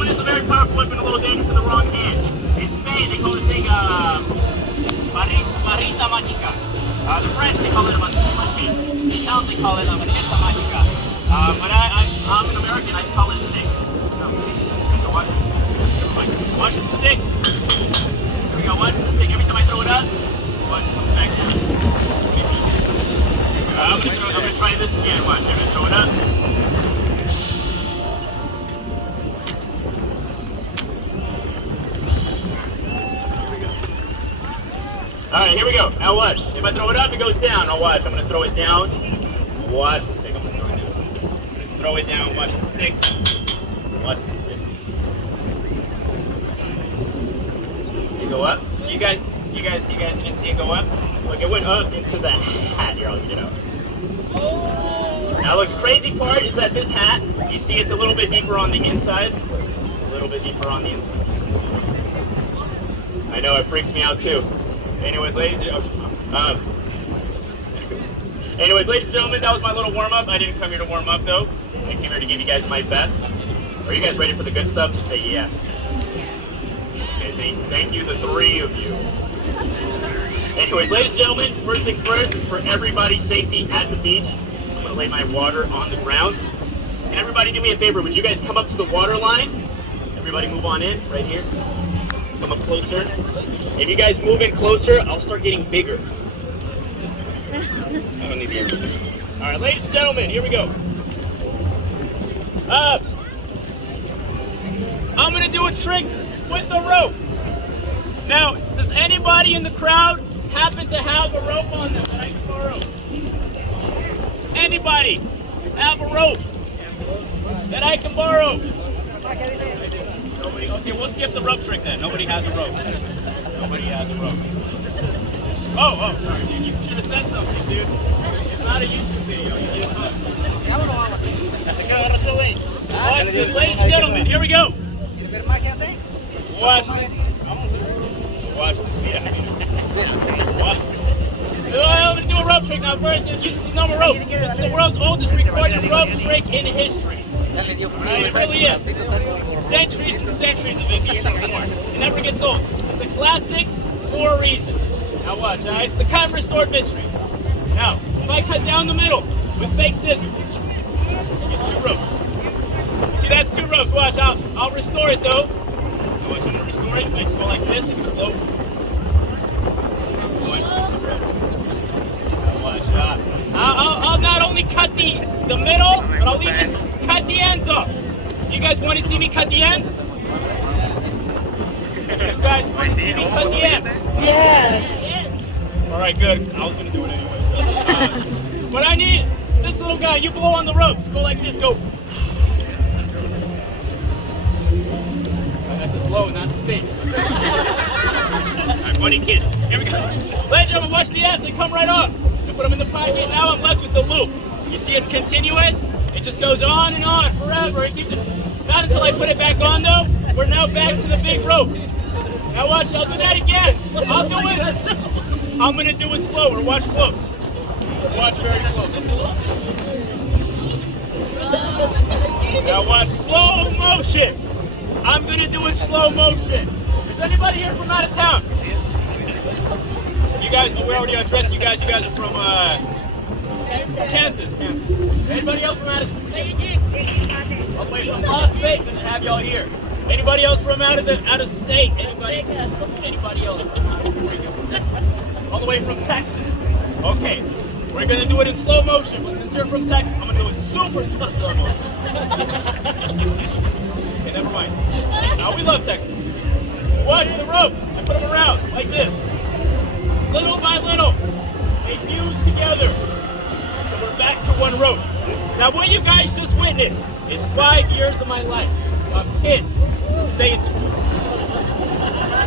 gentlemen, it's a very powerful weapon, a little dangerous in the wrong hand. In Spain, they call this thing varita mágica. The French, they call it a machine. The Italians, they call it a manetta mágica. But I'm an American, I just call it a stick. So, watch the stick. Here we go, watch the stick. Every time I throw it up, watch it comes back down. I'm gonna try this again. Watch, I'm gonna throw it up. Alright, here we go. Now watch. If I throw it up, it goes down. Now watch. I'm gonna throw it down. Watch the stick. I'm gonna throw it down. I'm gonna throw it down. Watch the stick. Watch the stick. See it go up? You guys can see it go up? Look, it went up into the hat. Here, I'll get it out. Now look, the crazy part is that this hat, you see it's a little bit deeper on the inside. A little bit deeper on the inside. I know, it freaks me out too. Anyways, ladies and gentlemen, that was my little warm-up. I didn't come here to warm up though. I came here to give you guys my best. Are you guys ready for the good stuff? Just say yes. Okay, thank you, the three of you. Anyways, ladies and gentlemen, first things first, this is for everybody's safety at the beach. I'm gonna lay my water on the ground. And everybody do me a favor, would you guys come up to the water line? Everybody move on in, right here. Come up closer. If you guys move in closer, I'll start getting bigger. I don't need the air. All right, ladies and gentlemen, here we go. I'm gonna do a trick with the rope. Now, does anybody in the crowd happen to have a rope on them that I can borrow? Anybody have a rope that I can borrow? Nobody? Okay, we'll skip the rope trick then. Nobody has a rope. Nobody has a rope. Oh, sorry, dude. You should have said something, dude. It's not a YouTube video. You just watch this, ladies and gentlemen. Here we go. Watch this. Watch this. Yeah. Watch. I'm going to do a rope trick now. First, it uses a normal rope. This is the world's oldest recorded rope trick in history. Right, it really is. Centuries and centuries of it being performed. It never gets old. It's a classic for a reason. Now watch, it's the kind of restored mystery. Now, if I cut down the middle with fake scissors, you get 2 ropes. See, that's 2 ropes. Watch, I'll restore it though. Watch, I'm gonna restore it. I just go like this, it's gonna float. Watch, I'll not only cut the middle, but I'll even cut the ends off. You guys want to see me cut the ends? You guys want to see me cut the ends? Yes. All right, good. I was gonna do it anyway. But I need this little guy. You blow on the ropes. Go like this. Go. I said blow, not spin. All right, funny kid. Here we go. Ladies and gentlemen, watch the ends. They come right off. I put them in the pocket. Now I'm left with the loop. You see, it's continuous. It just goes on and on forever. It keeps it. Not until I put it back on, though. We're now back to the big rope. Now watch. I'll do that again. I'll do it. I'm gonna do it slower. Watch close. Watch very close. Now watch slow motion. I'm gonna do it slow motion. Is anybody here from out of town? You guys, we already addressed you guys. You guys are from Kansas. Anybody else from out of all the way from Las Vegas to have y'all here? Anybody else from out of state? Anybody else? All the way from Texas. Okay, we're gonna do it in slow motion. But since you're from Texas, I'm gonna do it super slow motion. Okay, never mind. Now we love Texas. Watch the rope. I put them around like this. Little by little, they fuse together. So we're back to 1 rope. Now what you guys just witnessed is 5 years of my life of kids stay in school.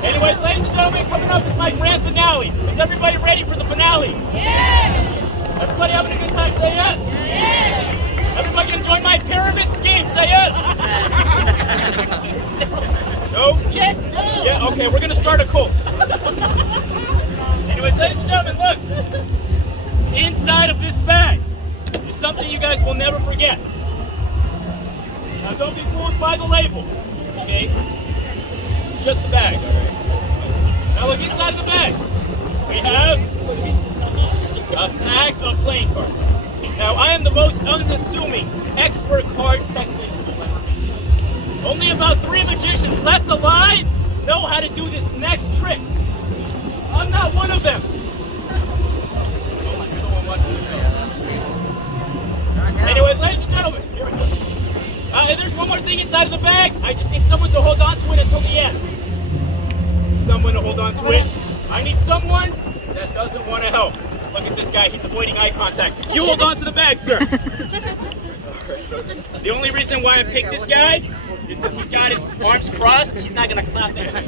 Anyways, ladies and gentlemen, coming up is my grand finale. Is everybody ready for the finale? Yes! Everybody having a good time? Say yes! Yes! Everybody gonna join my pyramid scheme? Say yes! No? Yes! No! Yeah, okay, we're gonna start a cult. Anyways, ladies and gentlemen, look! Inside of this bag is something you guys will never forget. Now don't be fooled by the label. Okay? It's just the bag. Now look inside the bag. We have a pack of playing cards. Now I am the most unassuming expert card technician. Only about 3 magicians left alive know how to do this next trick. I'm not one of them. Anyways, ladies and gentlemen, here we go. And there's one more thing inside of the bag. I just need someone to hold on to it until the end. Someone to hold on to it. I need someone that doesn't want to help. Look at this guy, he's avoiding eye contact. You hold on to the bag, sir. The only reason why I picked this guy is because he's got his arms crossed. He's not going to clap that.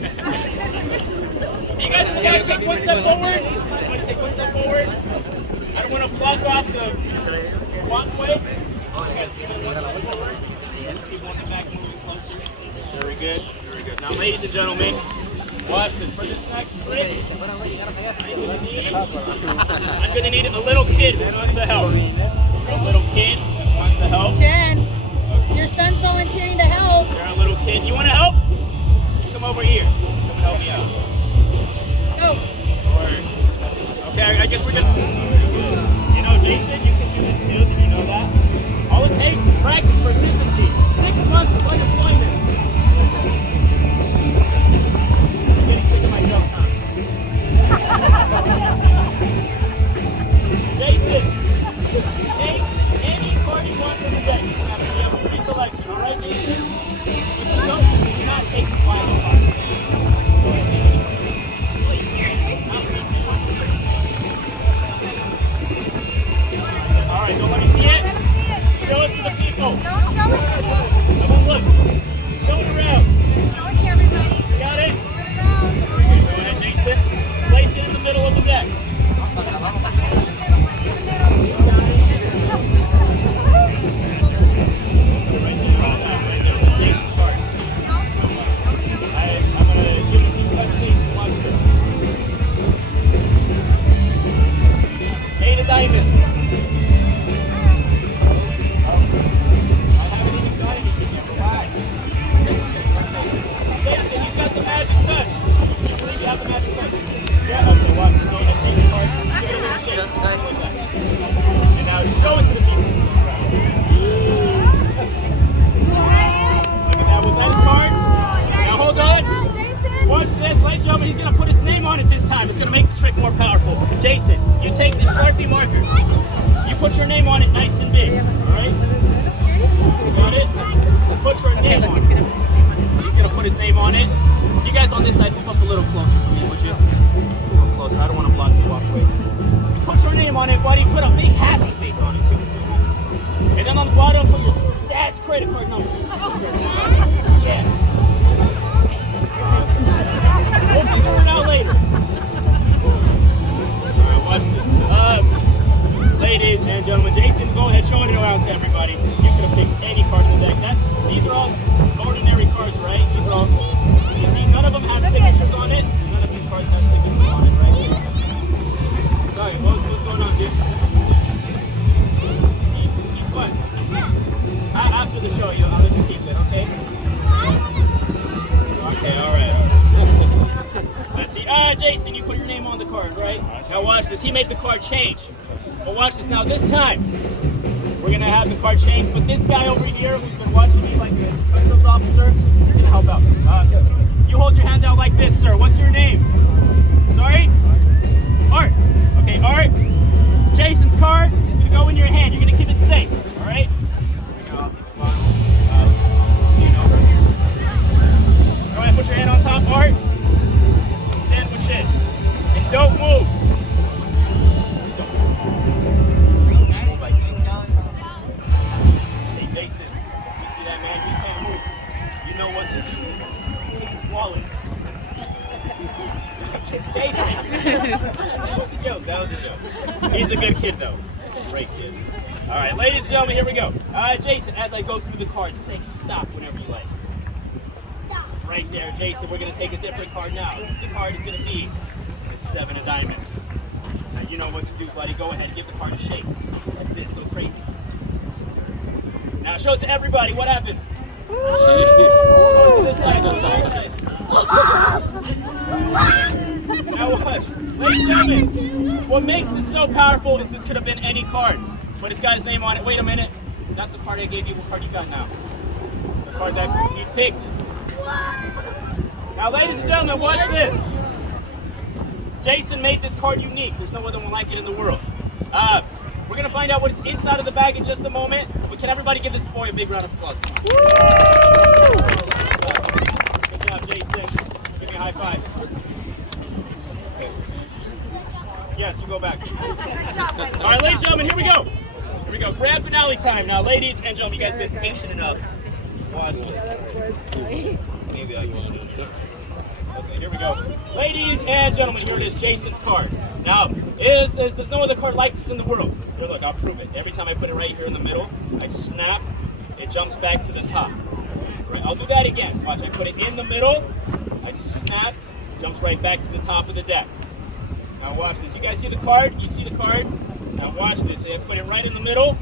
You guys want to take one step forward? I want to take one step forward. I don't want to block off the walkway. Very good, very good. Now, ladies and gentlemen, watch this. For this next trick, I'm gonna need a little kid that wants to help. A little kid that wants to help. Jen, your son's volunteering to help. You're a little kid. You want to help? Come over here. Come and help me out. Go. Okay, I guess we're gonna. You know, Jason, you can do this too. Did you know that? All it takes is practice, persistency. 6 months of unemployment. I'm getting sick of myself, huh? Jason, take any card you want from the deck. You have to be able to pre-select it, all right, Jason? If you don't, do not take the final card. All right, don't let me see it. Show it to the people. Don't show it to me. Everyone look. Show it around. Show it to everybody. Got it? Show it around. Go ahead, Jason. Place it in the middle of the deck. I'm going to give it a few touch base and watch it. 8 of diamonds. I haven't even got anything yet. Relax. Jason, he's got the magic touch. You believe you have the magic touch? Yeah, okay, watch. Go ahead, take the card. Give it a little shake. And now show it to the people. Look at that. Was that his card? Now hold on. Watch this. Ladies and gentlemen, he's going to put his name on it this time. It's going to make the trick more powerful. Jason, you take this Sharpie marker. You put your name on it nice and big. All right? Got it? Put your name on it. He's going to put his name on it. You guys on this side, move up a little closer for me, would you? Move up closer. I don't want to block the walkway. Put your name on it, buddy. Put a big happy face on it, too. And then on the bottom, put your dad's credit card number. Yeah. We'll figure it out later. Alright, watch this. Ladies and gentlemen, Jason, go ahead, show it around to everybody. You could have picked any card in the deck. These are all ordinary cards, right? These are all, you see, none of them have signatures on it. None of these cards have signatures on it, right? Sorry, what's going on, dude? Keep what? After the show, I'll let you keep it, okay? Okay, alright. Let's see. Jason, you put your name on the card, right? Now watch this. He made the card change. But watch this. Now this time, we're going to have the card change. But this guy over here who's been watching me like a customs officer, he's going to help out. You hold your hand out like this, sir. What's your name? Sorry? Art. Okay, Art. Jason's card is going to go in your hand. You're going to keep it safe. All right? Go ahead, put your hand on top, Art. Sandwich it. And don't move. Hey, Jason, you see that man? He can't move. You know what to do. Take his wallet. Jason. That was a joke. That was a joke. He's a good kid, though. Great kid. All right, ladies and gentlemen, here we go. Jason, as I go through the cards, say stop whenever you like. Right there, Jason, we're going to take a different card now. The card is going to be the 7 of diamonds. Now, you know what to do, buddy. Go ahead, give the card a shake. Like this, go crazy. Now, show it to everybody. What happened? This side, Ladies and gentlemen, what makes this so powerful is this could have been any card, but it's got his name on it. Wait a minute. That's the card I gave you. What card you got now? The card that he picked. Now, ladies and gentlemen, watch this. Jason made this card unique. There's no other one like it in the world. We're going to find out what's inside of the bag in just a moment. But can everybody give this boy a big round of applause? Come on. Good job, Jason. Give me a high five. Okay. Yes, you go back. All right, ladies and gentlemen, here we go. Here we go. Grand finale time. Now, ladies and gentlemen, you guys have been patient enough. Watch this. Maybe I want to. Okay, here we go. Ladies and gentlemen, here it is, Jason's card. Now, there's no other card like this in the world. Here, look, I'll prove it. Every time I put it right here in the middle, I just snap, it jumps back to the top. Right, I'll do that again. Watch, I put it in the middle, I just snap, jumps right back to the top of the deck. Now watch this. You guys see the card? You see the card? Now watch this. I put it right in the middle.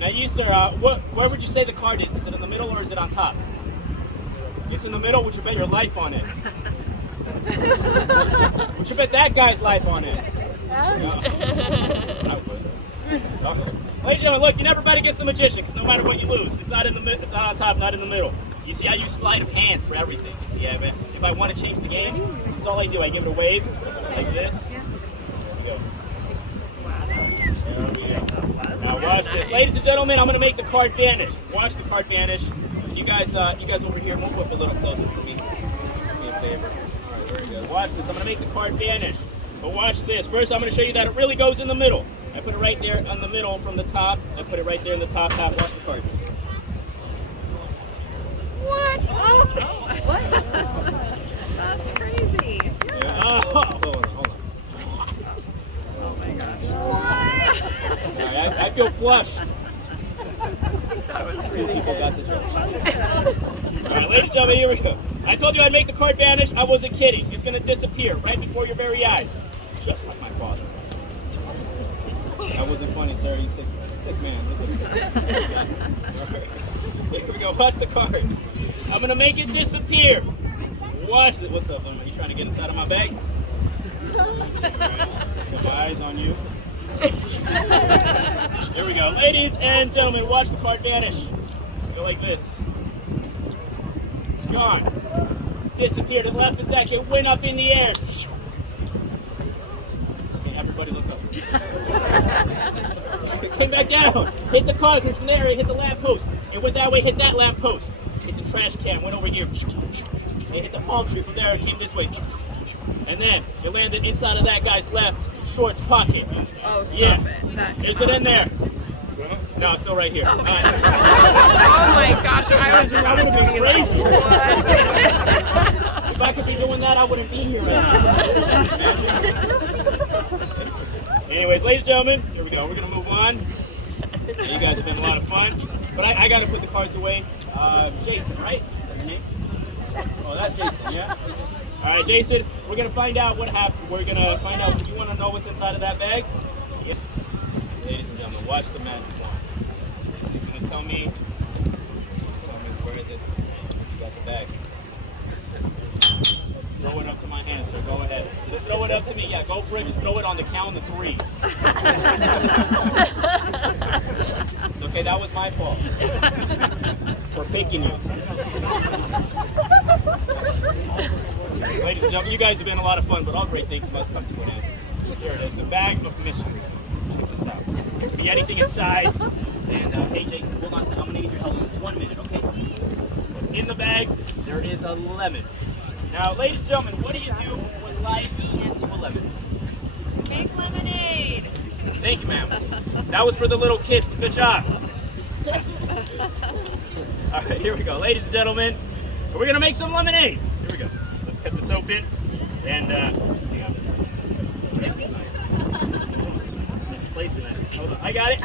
Now you, sir, where would you say the card is? Is it in the middle or is it on top? It's in the middle. Would you bet your life on it? Would you bet that guy's life on it? No. Ladies and gentlemen, look, you never bet against the magician, because no matter what you lose, it's not in the it's not on top, not in the middle. You see, I use sleight of hand for everything. You see, if I want to change the game, this is all I do. I give it a wave like this. There we go. Now watch this, ladies and gentlemen. I'm going to make the card vanish. Watch the card vanish. You guys over here, move up a little closer for me. Do me a favor. All right, there we go. Watch this. I'm going to make the card vanish. But watch this. First, I'm going to show you that it really goes in the middle. I put it right there on the middle from the top. I put it right there in the top half. Watch the card. What? Oh. What? That's crazy. Yeah. Hold on. Oh my gosh. What? I feel flushed. That was Two really people good. got the joke. All right, ladies and gentlemen, here we go. I told you I'd make the card vanish. I wasn't kidding. It's going to disappear right before your very eyes. Just like my father. That wasn't funny, sir. You sick man. All right. Here we go. Watch the card. I'm going to make it disappear. Watch it. What's up, man? Are you trying to get inside of my bag? Got my eyes on you. Here we go. Ladies and gentlemen, watch the card vanish. Go like this. It's gone. Disappeared. It left the deck. It went up in the air. Okay, everybody look up. It came back down. Hit the concrete. From there, it hit the lamppost. It went that way, hit that lamppost. Hit the trash can, went over here. It hit the palm tree. From there, it came this way. And then it landed inside of that guy's left shorts pocket. Oh, stop it. That Is it in there? No, it's still right here. Oh, All right. oh my gosh, I was That would have been crazy. What? If I could be doing that, I wouldn't be here right now. Anyways, ladies and gentlemen, here we go. We're going to move on. Yeah, you guys have been a lot of fun. But I got to put the cards away. Jason, right? That's your name? Oh, that's Jason, yeah? All right, Jason, we're going to find out what happened. We're going to find out. You want to know what's inside of that bag? Yeah. Ladies and gentlemen, watch the magic wand. He's going to tell me where is it? You got the bag. Throw it up to my hand, sir. Go ahead. Just throw it up to me. Yeah, go for it. Just throw it on the count of 3. It's okay. That was my fault. For picking you. Ladies and gentlemen, you guys have been a lot of fun, but all great things must come to an end. Here it is, the bag of mystery. Check this out. There could be anything inside. And hey, Jason, hold on. I'm going to need your help in 1 minute, okay? In the bag, there is a lemon. Now, ladies and gentlemen, what do you do when life hands you a lemon? Make lemonade. Thank you, ma'am. That was for the little kids, but good job. All right, here we go. Ladies and gentlemen, we're going to make some lemonade. Here we go. Let's cut this open. And, misplacing it. Hold on. I got it.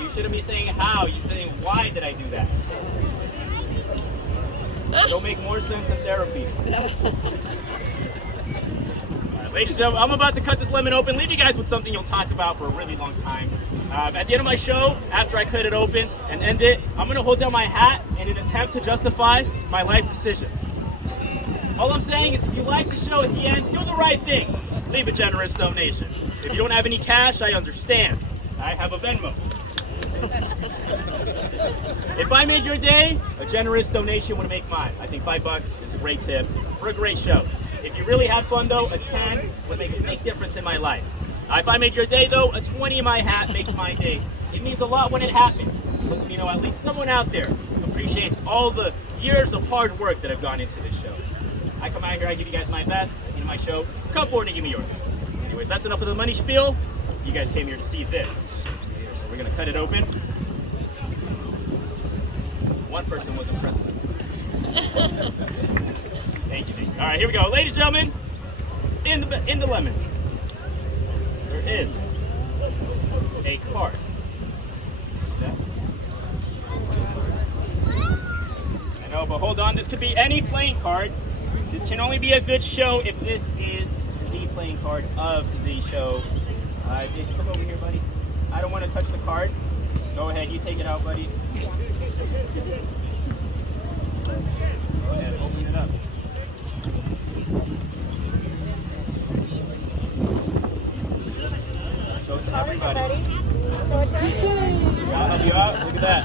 You shouldn't be saying how. You're saying why did I do that? It'll make more sense in therapy. All right, Ladies and gentlemen, I'm about to cut this lemon open, leave you guys with something you'll talk about for a really long time. At the end of my show, after I cut it open and end it, I'm going to hold down my hat in an attempt to justify my life decisions. All I'm saying is if you like the show at the end, do the right thing. Leave a generous donation. If you don't have any cash, I understand. I have a Venmo. If I made your day, a generous donation would make mine. I think $5 is a great tip for a great show. If you really had fun though, a 10 would make a big difference in my life. If I made your day though, a 20 in my hat makes my day. It means a lot when it happens. It lets me know at least someone out there appreciates all the years of hard work that have gone into this show. I come out here, I give you guys my best, I give my show, come forward and give me yours. Anyways, that's enough of the money spiel. You guys came here to see this. So we're gonna cut it open. One person was impressed with it. Thank you. All right, here we go. Ladies and gentlemen, in the lemon, there is a card. I know, but hold on. This could be any playing card. This can only be a good show if this is the playing card of the show. Jason, come over here, buddy. I don't want to touch the card. Go ahead, you take it out, buddy. Go ahead, open it up. Show it to everybody. So it's I'll help you out. Look at that.